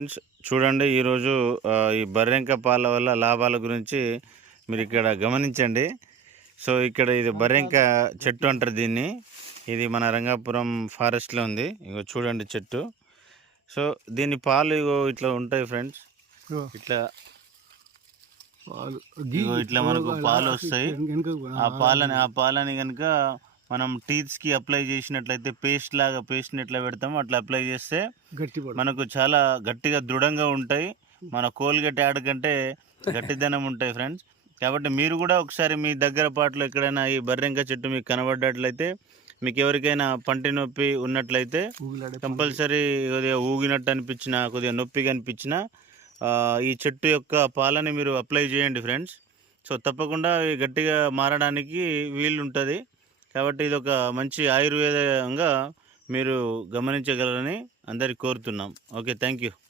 Friends చూడండి ఈరోజు ఈ బర్రెంక పాల వల్ల లాభాల గురించి మీరు ఇక్కడ గమనించండి. సో ఇక్కడ ఇది బర్రెంక చెట్టు అంటారు దీన్ని. ఇది మన రంగాపురం ఫారెస్ట్లో ఉంది. ఇగో చూడండి చెట్టు. సో దీని పాలు ఇగో ఇట్లా ఉంటాయి ఫ్రెండ్స్. ఇట్లా ఇగో ఇట్లా మనకు పాలు వస్తాయి. ఆ పాలని కనుక మనం టీత్స్కి అప్లై చేసినట్లయితే పేస్ట్ని ఎట్లా పెడతామో అట్లా అప్లై చేస్తే మనకు చాలా గట్టిగా దృఢంగా ఉంటాయి. మన కోల్గేట్ యాడ్ కంటే గట్టిదనం ఉంటాయి ఫ్రెండ్స్. కాబట్టి మీరు కూడా ఒకసారి మీ దగ్గర పాటలో ఎక్కడైనా ఈ బర్రెంక చెట్టు మీకు కనబడ్డట్లయితే, మీకు ఎవరికైనా పంటి నొప్పి ఉన్నట్లయితే కంపల్సరీ కొద్దిగా ఊగినట్టు అనిపించినా, కొద్దిగా నొప్పిగా అనిపించినా ఈ చెట్టు యొక్క పాలని మీరు అప్లై చేయండి ఫ్రెండ్స్. సో తప్పకుండా గట్టిగా మారడానికి వీలు ఉంటుంది. కాబట్టి ఇది ఒక మంచి ఆయుర్వేదంగా మీరు గమనించగలరని అందరికి కోరుతున్నాం. Okay, thank you.